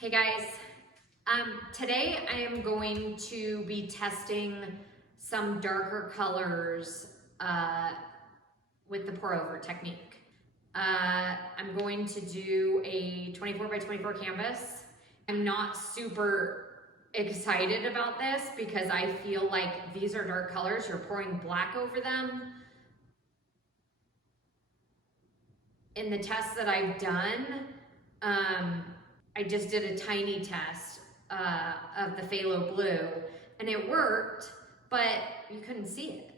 Hey guys, today I am going to be testing some darker colors with the pour over technique. I'm going to do a 24 by 24 canvas. I'm not super excited about this because I feel like these are dark colors. You're pouring black over them. In the tests that I've done, I just did a tiny test of the Phthalo Blue and it worked, but you couldn't see it.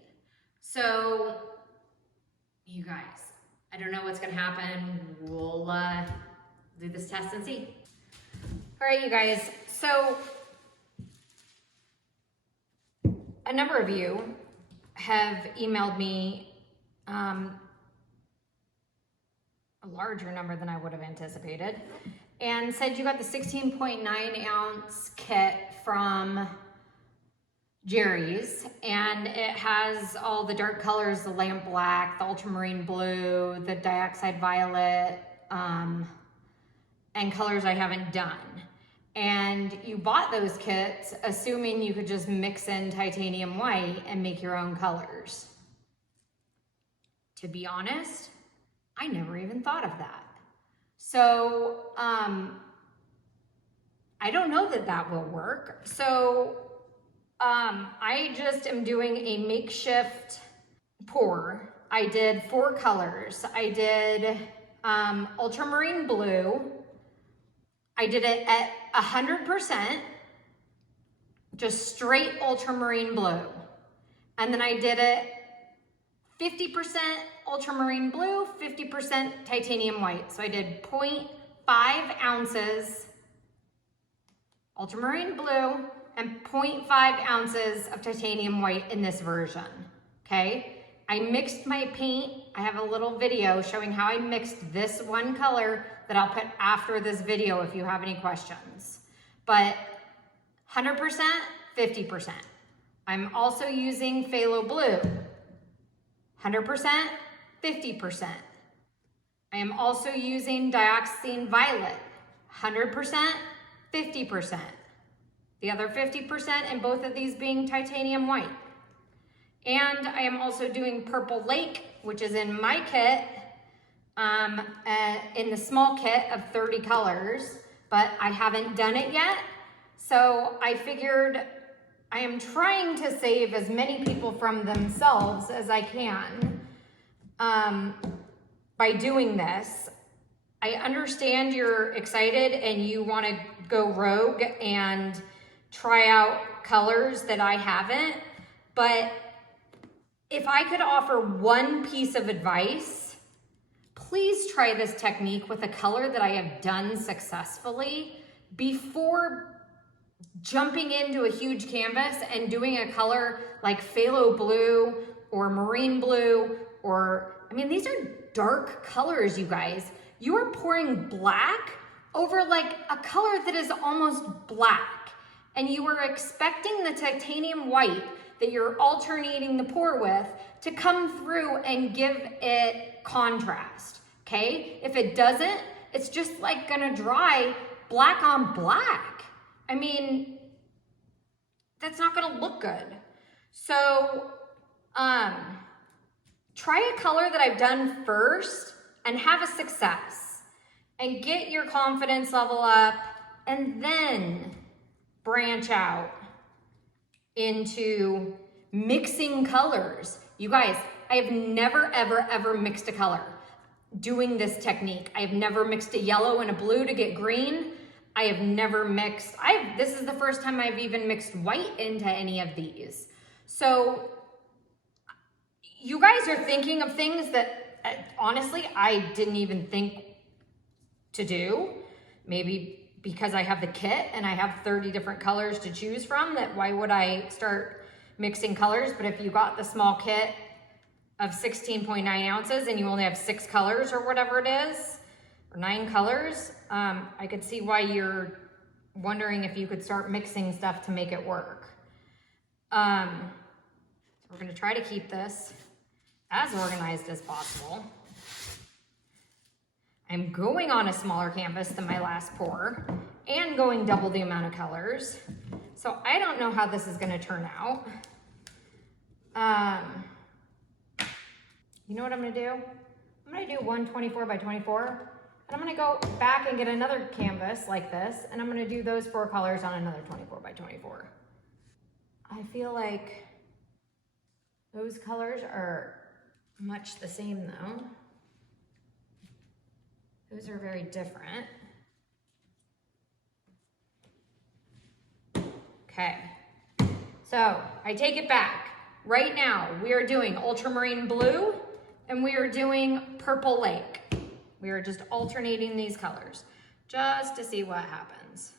So you guys, I don't know what's gonna happen. We'll do this test and see. All right, you guys, so a number of you have emailed me a larger number than I would have anticipated, and said you got the 16.9 ounce kit from Jerry's, and it has all the dark colors, the lamp black, the ultramarine blue, the Dioxazine Violet, and colors I haven't done. And you bought those kits assuming you could just mix in titanium white and make your own colors. To be honest, I never even thought of that. So I don't know that that will work. So I just am doing a makeshift pour. I did 4 colors. I did ultramarine blue. I did it at 100%, just straight ultramarine blue. And then I did it 50% ultramarine blue, 50% titanium white. So I did 0.5 ounces ultramarine blue and 0.5 ounces of titanium white in this version, okay? I mixed my paint. I have a little video showing how I mixed this one color that I'll put after this video if you have any questions. But 100%, 50%. I'm also using Phthalo Blue. 100%, 50%. I am also using Dioxazine Violet, 100%, 50%. The other 50% in both of these being titanium white. And I am also doing Purple Lake, which is in my kit, in the small kit of 30 colors, but I haven't done it yet. So I figured I am trying to save as many people from themselves as I can by doing this. I understand you're excited and you want to go rogue and try out colors that I haven't, but if I could offer one piece of advice, please try this technique with a color that I have done successfully before jumping into a huge canvas and doing a color like Phthalo Blue or Marine Blue, or, I mean, these are dark colors, you guys. You are pouring black over like a color that is almost black, and you are expecting the titanium white that you're alternating the pour with to come through and give it contrast, okay? If it doesn't, it's just like gonna dry black on black. I mean, that's not gonna look good. So, try a color that I've done first and have a success and get your confidence level up, and then branch out into mixing colors. You guys, I have never, ever, ever mixed a color doing this technique. I have never mixed a yellow and a blue to get green. I have never mixed, this is the first time I've even mixed white into any of these. So you guys are thinking of things that honestly, I didn't even think to do. Maybe because I have the kit and I have 30 different colors to choose from, that why would I start mixing colors? But if you got the small kit of 16.9 ounces and you only have 6 colors or whatever it is, or 9 colors, I could see why you're wondering if you could start mixing stuff to make it work. So we're gonna try to keep this as organized as possible. I'm going on a smaller canvas than my last pour and going double the amount of colors. So I don't know how this is gonna turn out. You know what I'm gonna do? I'm gonna do one 24 by 24, and I'm gonna go back and get another canvas like this, and I'm gonna do those 4 colors on another 24 by 24. I feel like those colors are much the same though. Those are very different. Okay, so I take it back. Right now, we are doing Ultramarine Blue and we are doing Purple Lake. We are just alternating these colors just to see what happens.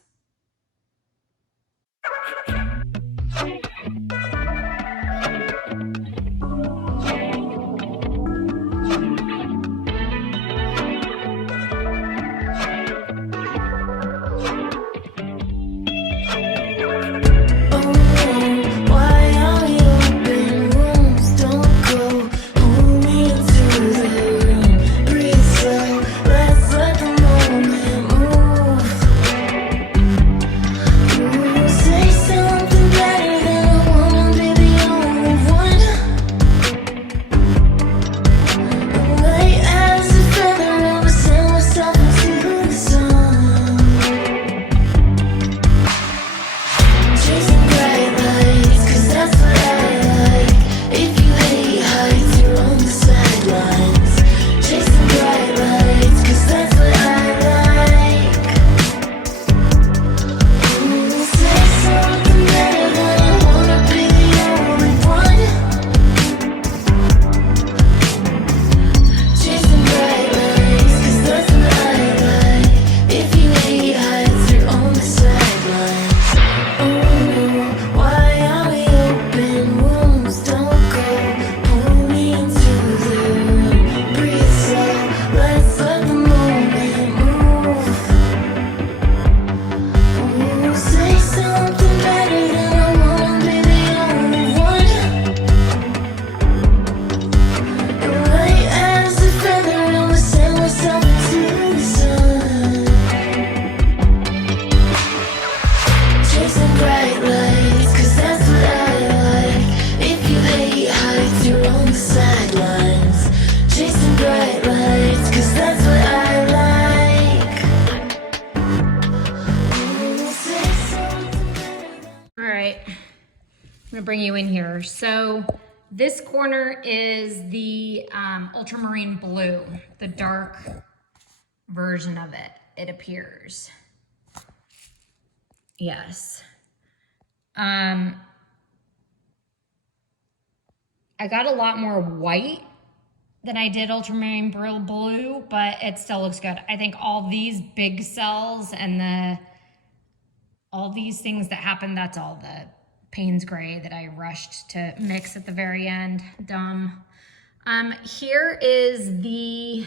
I'm gonna bring you in here. So this corner is the Ultramarine Blue, the dark version of it, it appears. Yes. I got a lot more white than I did Ultramarine Blue, but it still looks good. I think all these big cells and all these things that happened, that's all the Paynes gray that I rushed to mix at the very end. Dumb. Here is the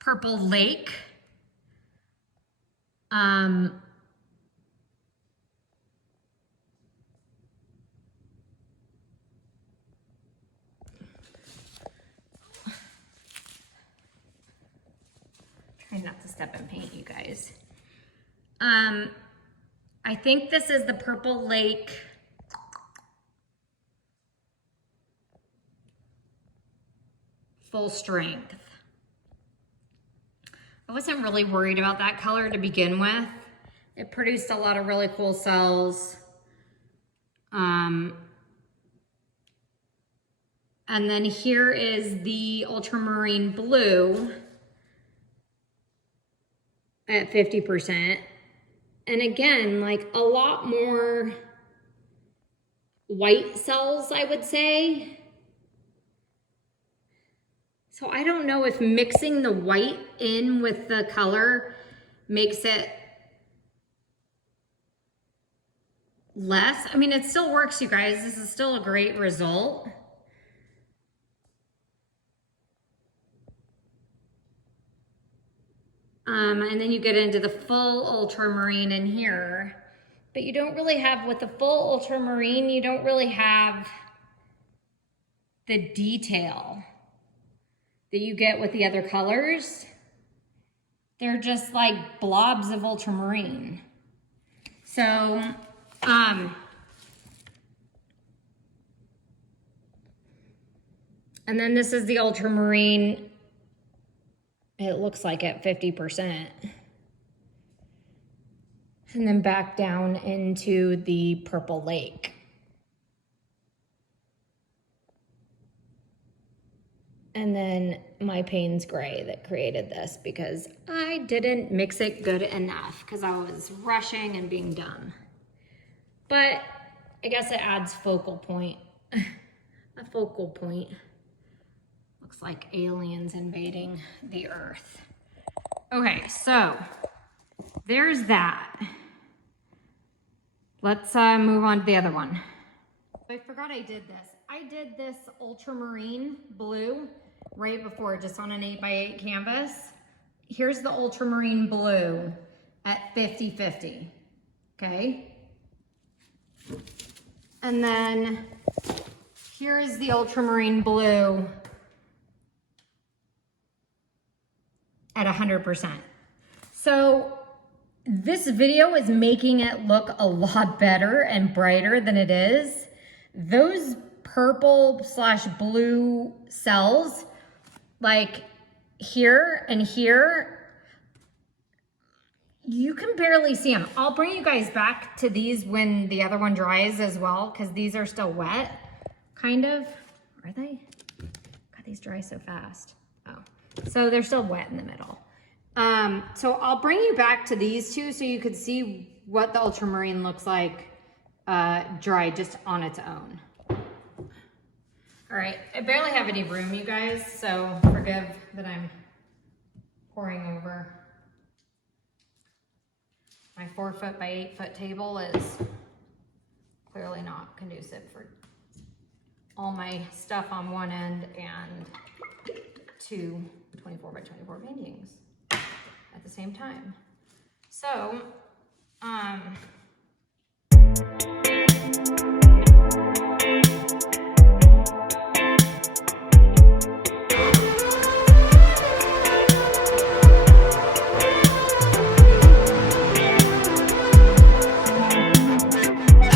Purple Lake. Try not to step in paint, you guys. I think this is the Purple Lake full strength. I wasn't really worried about that color to begin with. It produced a lot of really cool cells. And then here is the Ultramarine Blue at 50%. And again, like a lot more white cells, I would say. So I don't know if mixing the white in with the color makes it less. I mean, it still works, you guys. This is still a great result. And then you get into the full ultramarine in here, but you don't really have, with the full ultramarine, you don't really have the detail that you get with the other colors. They're just like blobs of ultramarine. So, and then this is the ultramarine. It looks like at 50%. And then back down into the Purple Lake. And then my Paynes gray that created this because I didn't mix it good enough because I was rushing and being dumb. But I guess it adds focal point. A focal point. Looks like aliens invading the earth. Okay, so there's that. Let's move on to the other one. I forgot I did this. I did this Ultramarine Blue right before, just on an 8x8 canvas. Here's the Ultramarine Blue at 50-50, okay? And then here is the Ultramarine Blue at 100%. So this video is making it look a lot better and brighter than it is. Those purple/blue cells, like here and here, you can barely see them. I'll bring you guys back to these when the other one dries as well, because these are still wet, kind of. Are they? God, these dry so fast. Oh, so they're still wet in the middle. So I'll bring you back to these two so you could see what the ultramarine looks like dry just on its own. All right, I barely have any room, you guys, so forgive that I'm pouring over. My 4-foot by 8-foot table is clearly not conducive for all my stuff on one end and two 24 by 24 paintings at the same time. So, how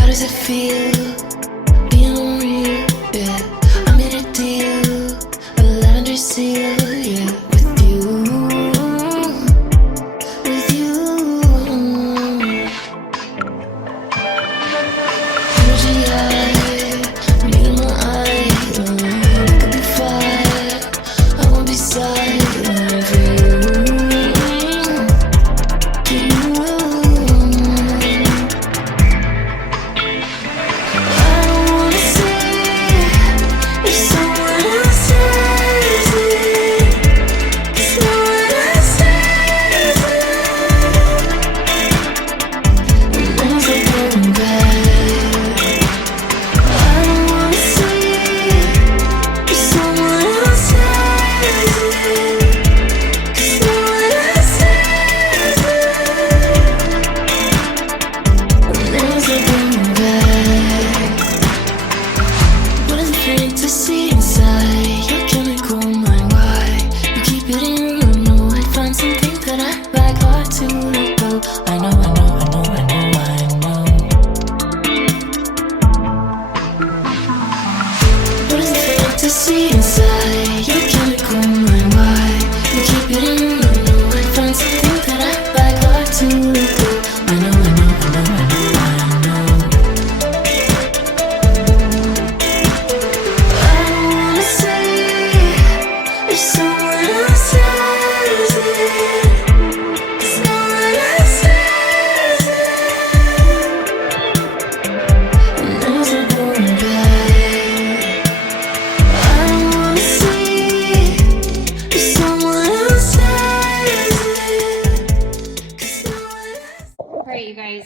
does it feel being real? Yeah, I made a deal, a lavender seal. Yeah, with you, with you. Energy high, need in my eye. It could be fire, I won't be silent for you.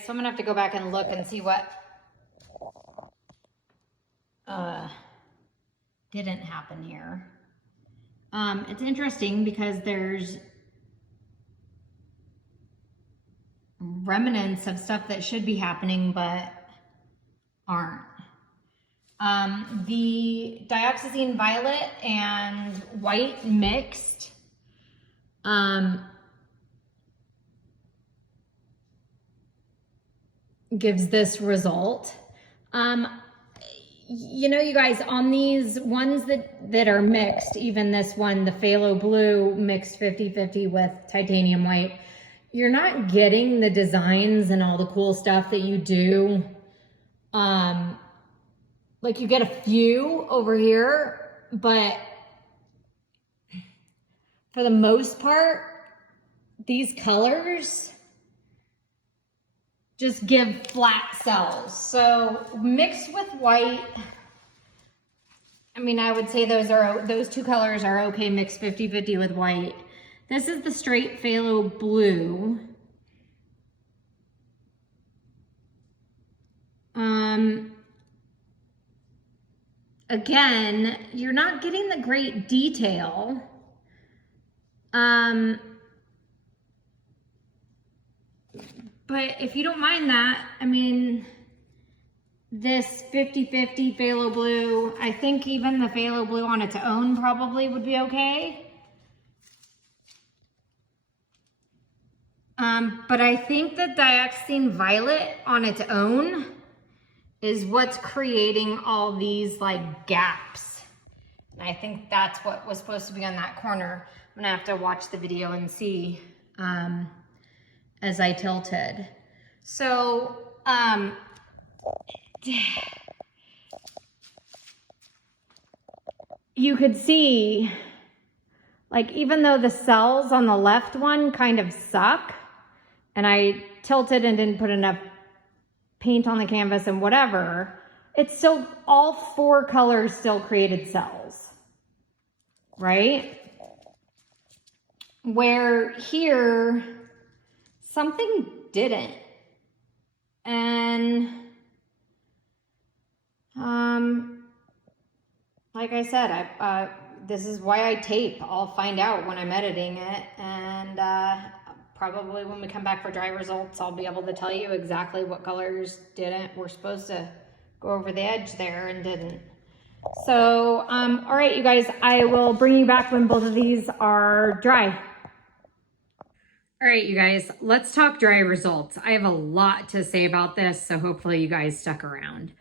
So I'm gonna have to go back and look and see what didn't happen here. It's interesting because there's remnants of stuff that should be happening but aren't. The Dioxazine Violet and white mixed gives this result. You know, you guys, on these ones that are mixed, even this one, the Phthalo Blue mixed 50-50 with titanium white, you're not getting the designs and all the cool stuff that you do. Like, you get a few over here, but for the most part, these colors just give flat cells. So mixed with white, I mean, I would say those two colors are okay, mixed 50-50 with white. This is the straight Phthalo Blue. Again, you're not getting the great detail. But if you don't mind that, I mean, this 50-50 Phthalo Blue, I think even the Phthalo Blue on its own probably would be okay. But I think that Dioxazine Violet on its own is what's creating all these like gaps. And I think that's what was supposed to be on that corner. I'm gonna have to watch the video and see as I tilted. So, you could see, like, even though the cells on the left one kind of suck, and I tilted and didn't put enough paint on the canvas and whatever, it's still, all four colors still created cells, right? Where here, something didn't. And like I said, this is why I tape. I'll find out when I'm editing it, and probably when we come back for dry results, I'll be able to tell you exactly what colors were supposed to go over the edge there and didn't. So, all right, you guys, I will bring you back when both of these are dry. All right, you guys, let's talk dry results. I have a lot to say about this, so hopefully you guys stuck around.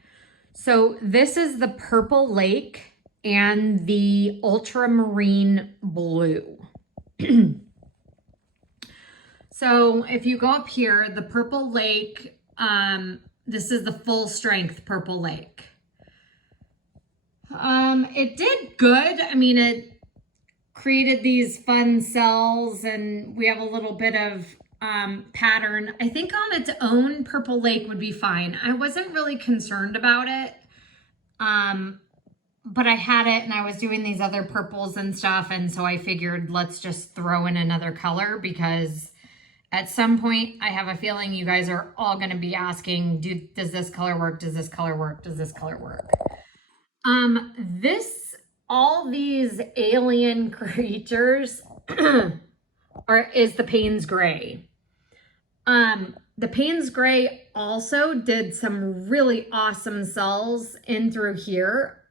So this is the Purple Lake and the Ultramarine Blue. So if you go up here, the Purple Lake, this is the full strength Purple Lake. It did good. I mean, it created these fun cells, and we have a little bit of pattern. I think on its own, Purple Lake would be fine. I wasn't really concerned about it, but I had it and I was doing these other purples and stuff, and so I figured let's just throw in another color, because at some point I have a feeling you guys are all going to be asking, does this color work? Does this color work? Does this color work? All these alien creatures is the Paynes gray. The Paynes gray also did some really awesome cells in through here.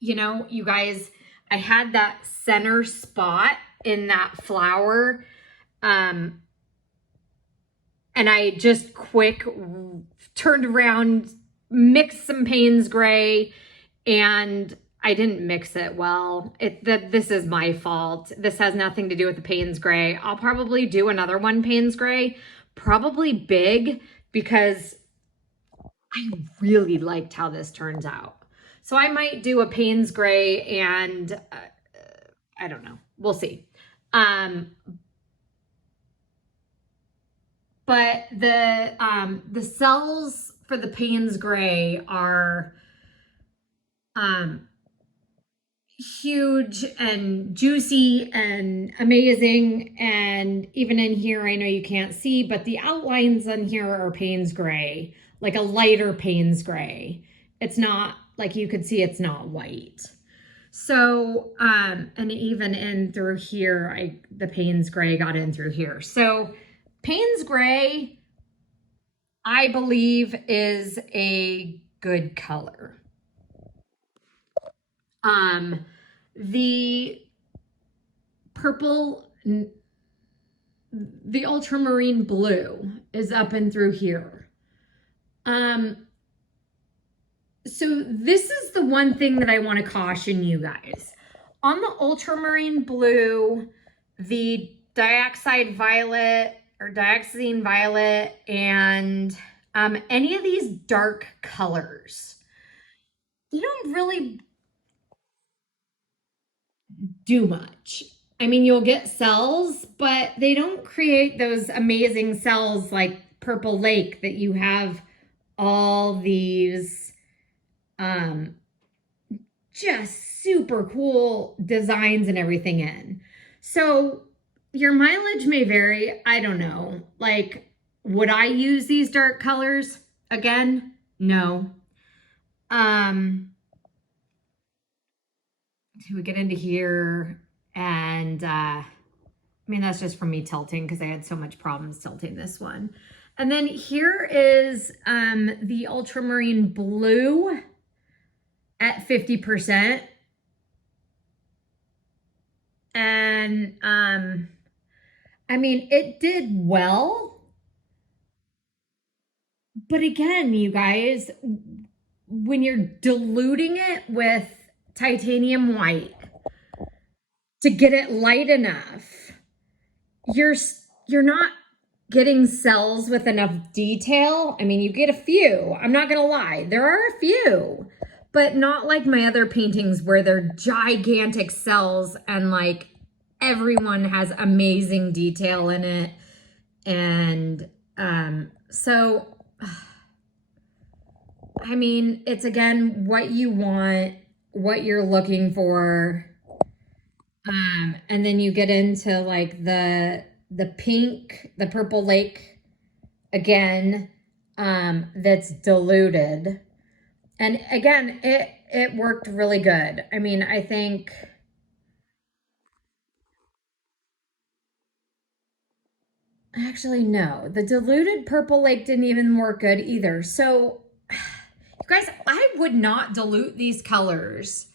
You know, you guys, I had that center spot in that flower. And I just quick turned around, mixed some Paynes gray, and I didn't mix it well. This is my fault. This has nothing to do with the Paynes gray. I'll probably do another one Paynes gray, probably big, because I really liked how this turns out. So I might do a Paynes gray, and I don't know. We'll see. But the cells for the Paynes gray are huge and juicy and amazing. And even in here, I know you can't see, but the outlines on here are Paynes gray, like a lighter Paynes gray. It's not, like you could see, it's not white. So, and even in through here, the Paynes gray got in through here. So Paynes gray, I believe, is a good color. The purple, the ultramarine blue is up and through here. So this is the one thing that I want to caution you guys. On the ultramarine blue, the dioxide violet or dioxazine violet, and any of these dark colors, they don't really do much. I mean, you'll get cells, but they don't create those amazing cells like Purple Lake that you have all these just super cool designs and everything in. So your mileage may vary. I don't know. Like, would I use these dark colors again? No. We get into here, and I mean, that's just from me tilting because I had so much problems tilting this one. And then here is the ultramarine blue at 50%. And I mean, it did well. But again, you guys, when you're diluting it with titanium white to get it light enough, you're not getting cells with enough detail. I mean, you get a few. I'm not gonna lie, there are a few, but not like my other paintings where they're gigantic cells and like everyone has amazing detail in it. And so I mean, it's again what you want, what you're looking for. And then you get into like the pink, the Purple Lake again, that's diluted. And again, it worked really good. I mean, I think actually no, the diluted Purple Lake didn't even work good either. So you guys, I would not dilute these colors.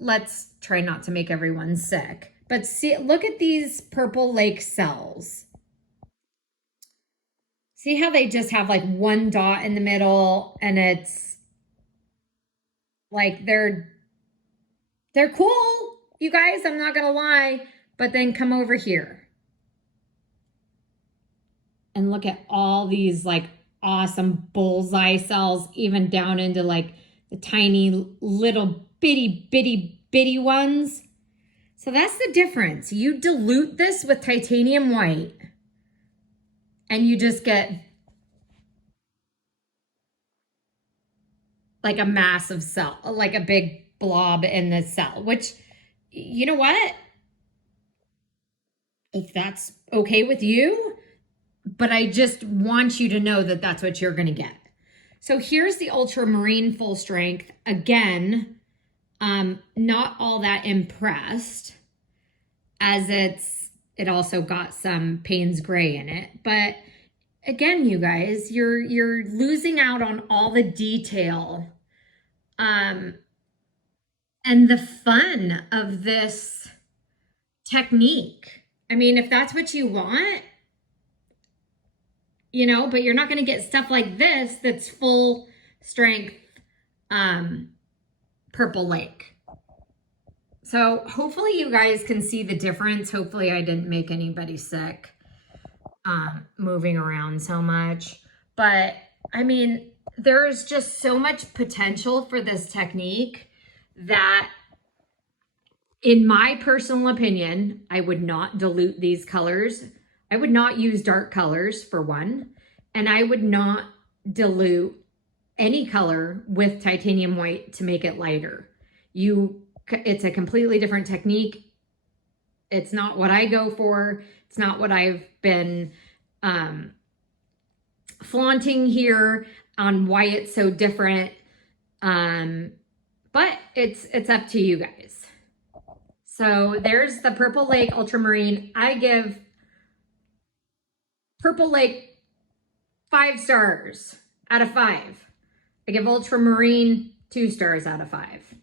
Let's try not to make everyone sick. But see, look at these Purple Lake cells. See how they just have like one dot in the middle, and it's like they're cool, you guys, I'm not gonna lie. But then come over here and look at all these like awesome bullseye cells, even down into like the tiny little bitty ones. So that's the difference. You dilute this with titanium white and you just get like a massive cell, like a big blob in the cell, which, you know what? If that's okay with you, but I just want you to know that that's what you're going to get. So here's the ultramarine full strength. Again, not all that impressed, as it also got some Paynes gray in it. But again, you guys, you're losing out on all the detail and the fun of this technique. I mean, if that's what you want, you know, but you're not going to get stuff like this that's full strength Purple Lake. So hopefully you guys can see the difference. Hopefully I didn't make anybody sick moving around so much. But I mean, there is just so much potential for this technique that, in my personal opinion, I would not dilute these colors. I would not use dark colors for one, and I would not dilute any color with titanium white to make it lighter. It's a completely different technique. It's not what I go for. It's not what I've been flaunting here on why it's so different. But it's up to you guys. So there's the Purple Lake Ultramarine. I give Purple Lake 5 stars out of 5. I give Ultramarine 2 stars out of 5.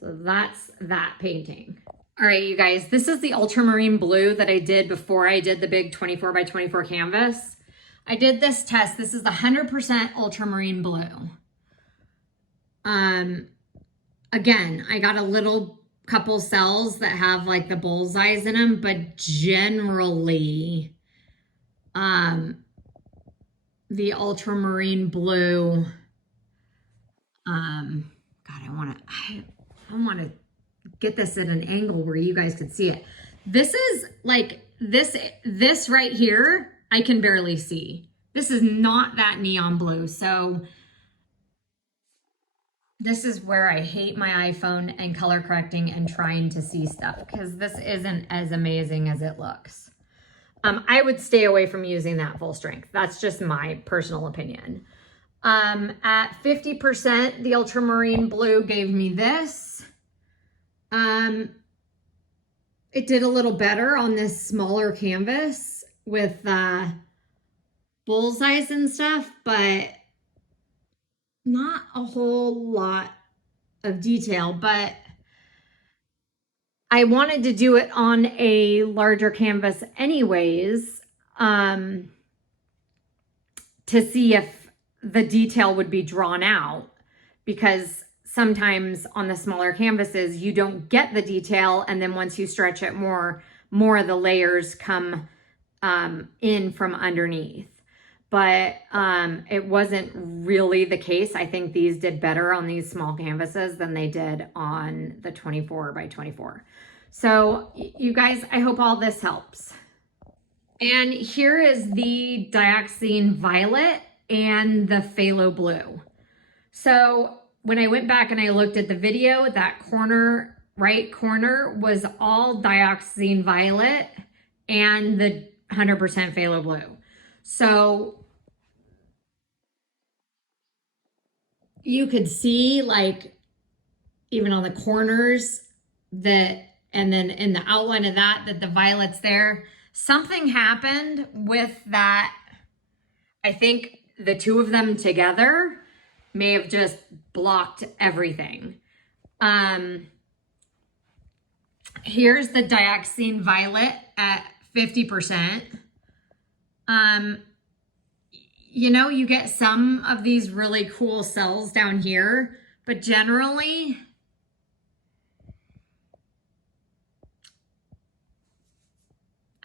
So that's that painting. All right, you guys, this is the Ultramarine Blue that I did before I did the big 24 by 24 canvas. I did this test. This is the 100% Ultramarine Blue. Again, I got a little couple cells that have like the bullseyes in them, but generally, the Ultramarine Blue, God, I want to get this at an angle where you guys could see it. This is like this right here, I can barely see. This is not that neon blue. So this is where I hate my iPhone and color correcting and trying to see stuff, because this isn't as amazing as it looks. I would stay away from using that full strength. That's just my personal opinion. At 50%, the Ultramarine Blue gave me this. It did a little better on this smaller canvas with bullseyes and stuff, but not a whole lot of detail. But I wanted to do it on a larger canvas anyways, to see if the detail would be drawn out, because sometimes on the smaller canvases, you don't get the detail. And then once you stretch it more of the layers come in from underneath. But it wasn't really the case. I think these did better on these small canvases than they did on the 24 by 24. So you guys, I hope all this helps. And here is the Dioxazine Violet and the Phthalo Blue. So when I went back and I looked at the video, that corner, right corner was all Dioxazine Violet and the 100% Phthalo Blue. So you could see, like, even on the corners that, and then in the outline of that the violet's there. Something happened with that. I think the two of them together may have just blocked everything. Here's the Dioxazine Violet at 50%. You know, you get some of these really cool cells down here, but generally,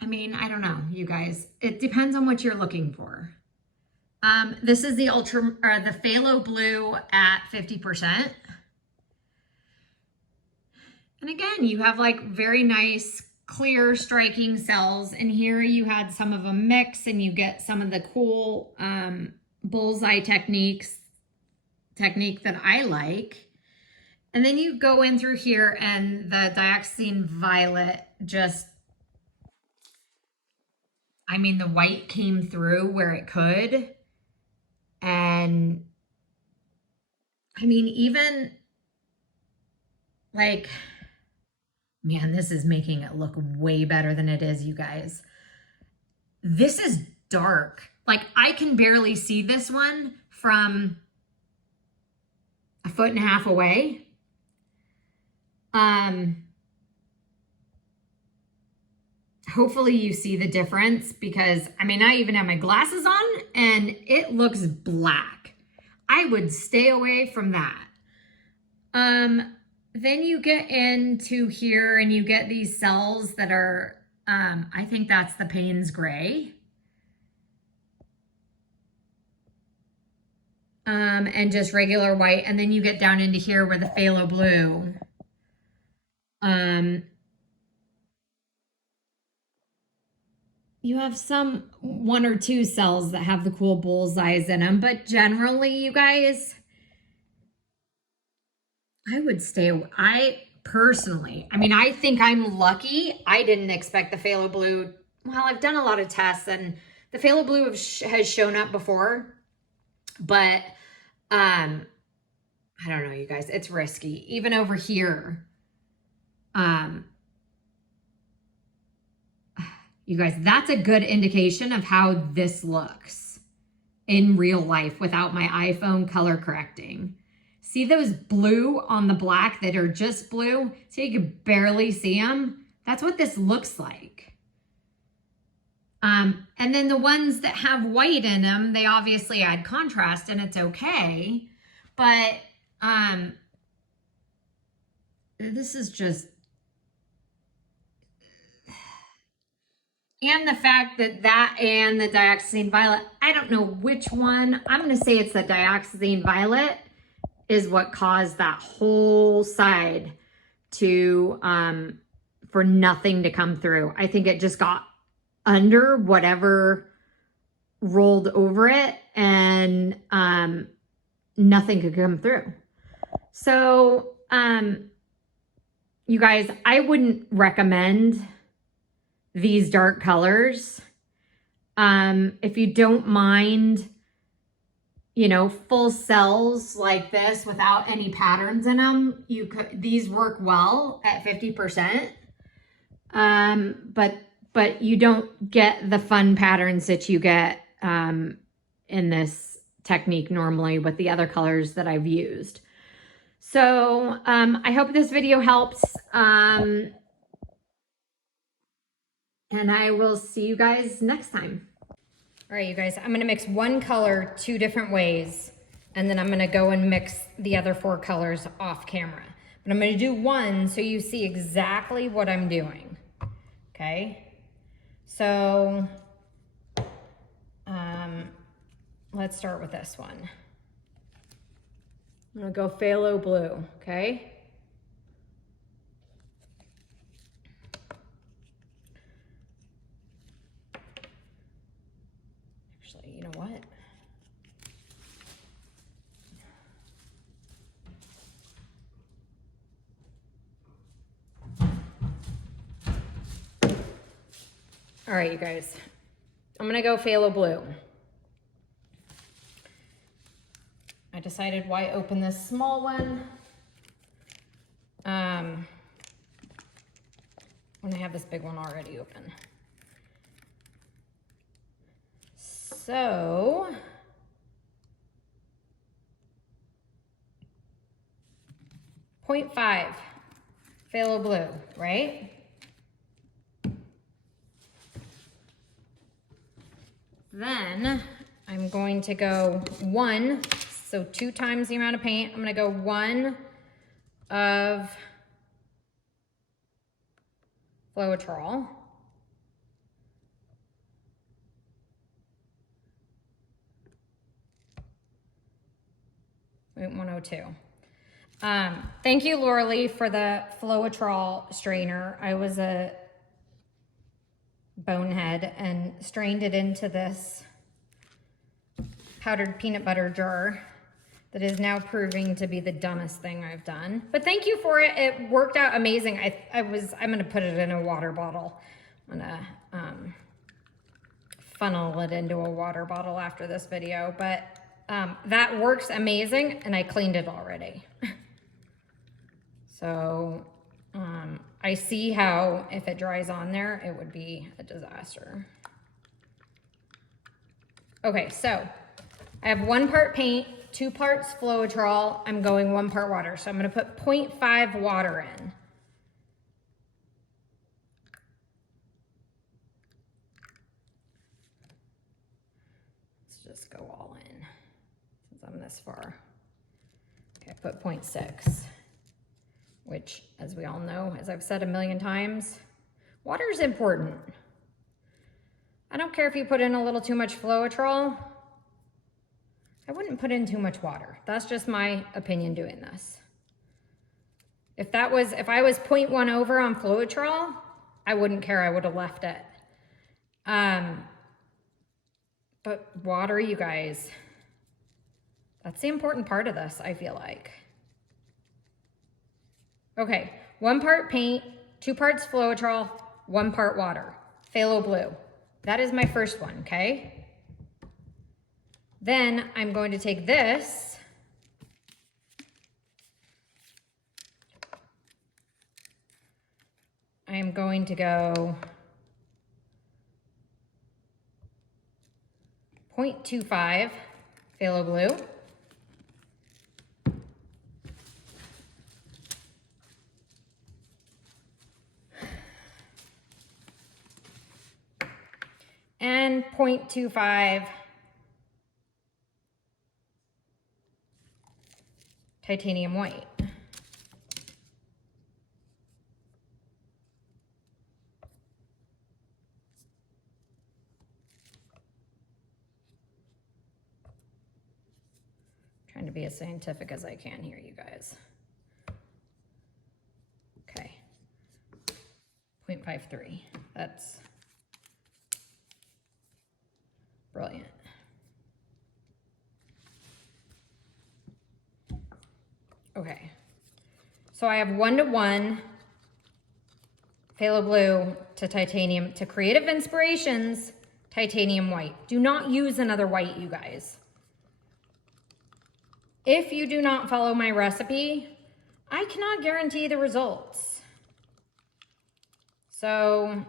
I mean, I don't know, you guys. It depends on what you're looking for. This is the the Phthalo Blue at 50%. And again, you have like very nice, clear, striking cells. And here you had some of them mix, and you get some of the cool bullseye technique that I like. And then you go in through here, and the Dioxazine Violet just, I mean, the white came through where it could. And I mean, even like, man, this is making it look way better than it is, you guys. This is dark. Like, I can barely see this one from 1.5 feet away. Hopefully you see the difference, because I mean, I even have my glasses on and it looks black. I would stay away from that. Then you get into here and you get these cells that are, I think that's the Paynes gray. And just regular white. And then you get down into here where the Phthalo Blue. You have some 1 or 2 cells that have the cool bullseyes in them, but generally, you guys, I would stay away. I personally, I mean, I think I'm lucky. I didn't expect the Phthalo Blue. Well, I've done a lot of tests, and the Phthalo Blue has shown up before, but I don't know, you guys, it's risky. Even over here, you guys, that's a good indication of how this looks in real life without my iPhone color correcting. See those blue on the black that are just blue? So you can barely see them. That's what this looks like. And then the ones that have white in them, they obviously add contrast and it's okay. But this is just, and the fact that that and the Dioxazine Violet, I don't know which one. I'm going to say it's the Dioxazine Violet is what caused that whole side to, for nothing to come through. I think it just got under whatever rolled over it and nothing could come through. So, you guys, I wouldn't recommend these dark colors. If you don't mind, you know, full cells like this without any patterns in them, you could, these work well at 50%. But you don't get the fun patterns that you get in this technique normally with the other colors that I've used. So I hope this video helps. And I will see you guys next time. All right, you guys, I'm gonna mix one color 2 different ways, and then I'm gonna go and mix the other 4 colors off camera. But I'm gonna do one so you see exactly what I'm doing, okay? So, let's start with this one. I'm gonna go Phthalo Blue, okay? Actually, you know what? All right, you guys, I'm gonna go Phthalo Blue. I decided why open this small one when I have this big one already open. So, .5 Phthalo Blue, right? Then I'm going to go 1, so 2 times the amount of paint. I'm gonna go 1 of Floetrol. Wait, 102. Thank you, Laura Lee, for the Floetrol strainer. I was a bonehead and strained it into this powdered peanut butter jar that is now proving to be the dumbest thing I've done. But thank you for it. It worked out amazing. I'm gonna put it in a water bottle. I'm gonna funnel it into a water bottle after this video, but that works amazing, and I cleaned it already. So I see how if it dries on there, it would be a disaster. Okay, so I have 1 part paint, 2 parts Floetrol. I'm going 1 part water. So I'm gonna put 0.5 water in. Let's just go all in since I'm this far. Okay, I put 0.6, which, as we all know, as I've said a million times, water is important. I don't care if you put in a little too much Floetrol. I wouldn't put in too much water. That's just my opinion doing this. If I was 0.1 over on Floetrol, I wouldn't care, I would have left it. But water, you guys, that's the important part of this, I feel like. Okay, 1 part paint, 2 parts Floetrol, 1 part water. Phthalo Blue. That is my first one, okay? Then I'm going to take this I am going to go 0.25 Phthalo Blue. and 0.25 titanium white. Trying to be as scientific as I can here, you guys. Okay, 0.53, that's brilliant. Okay, so I have 1-to-1 Phthalo Blue to titanium to Creative Inspirations titanium white. Do not use another white, you guys. If you do not follow my recipe, I cannot guarantee the results. So,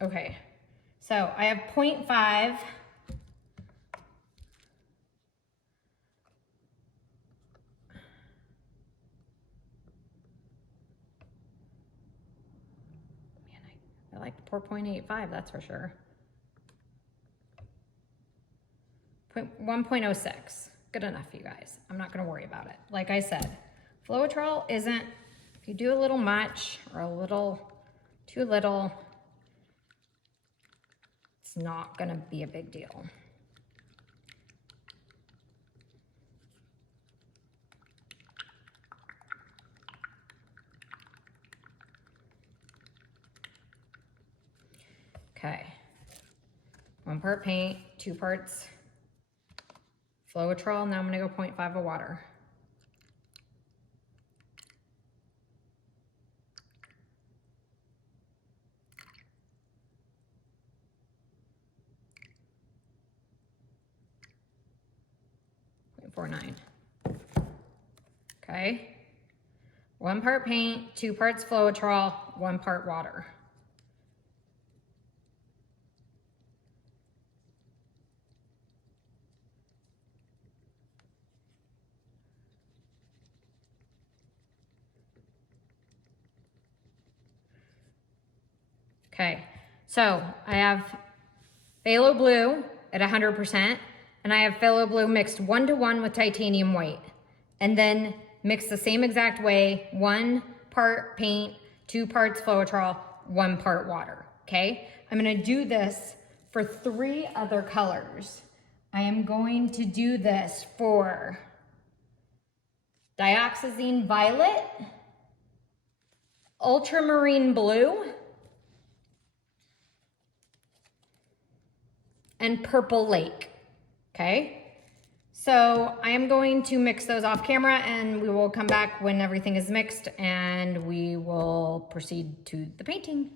okay, so I have 0.5 I like the 4.85, that's for sure. 1.06, good enough, you guys. I'm not gonna worry about it. Like I said, Floetrol isn't, if you do a little much or a little too little, it's not gonna be a big deal. Okay, 1 part paint, 2 parts Floetrol. Now I'm gonna go 0.5 of water. .49. Okay, 1 part paint, 2 parts Floetrol, 1 part water. Okay, so I have Phthalo Blue at 100%, and I have Phthalo Blue mixed 1-to-1 with titanium white, and then mixed the same exact way, 1 part paint, 2 parts Floetrol, 1 part water, okay? I'm gonna do this for 3 other colors. I am going to do this for Dioxazine Violet, Ultramarine Blue, and Purple Lake, okay? So I am going to mix those off camera, and we will come back when everything is mixed and we will proceed to the painting.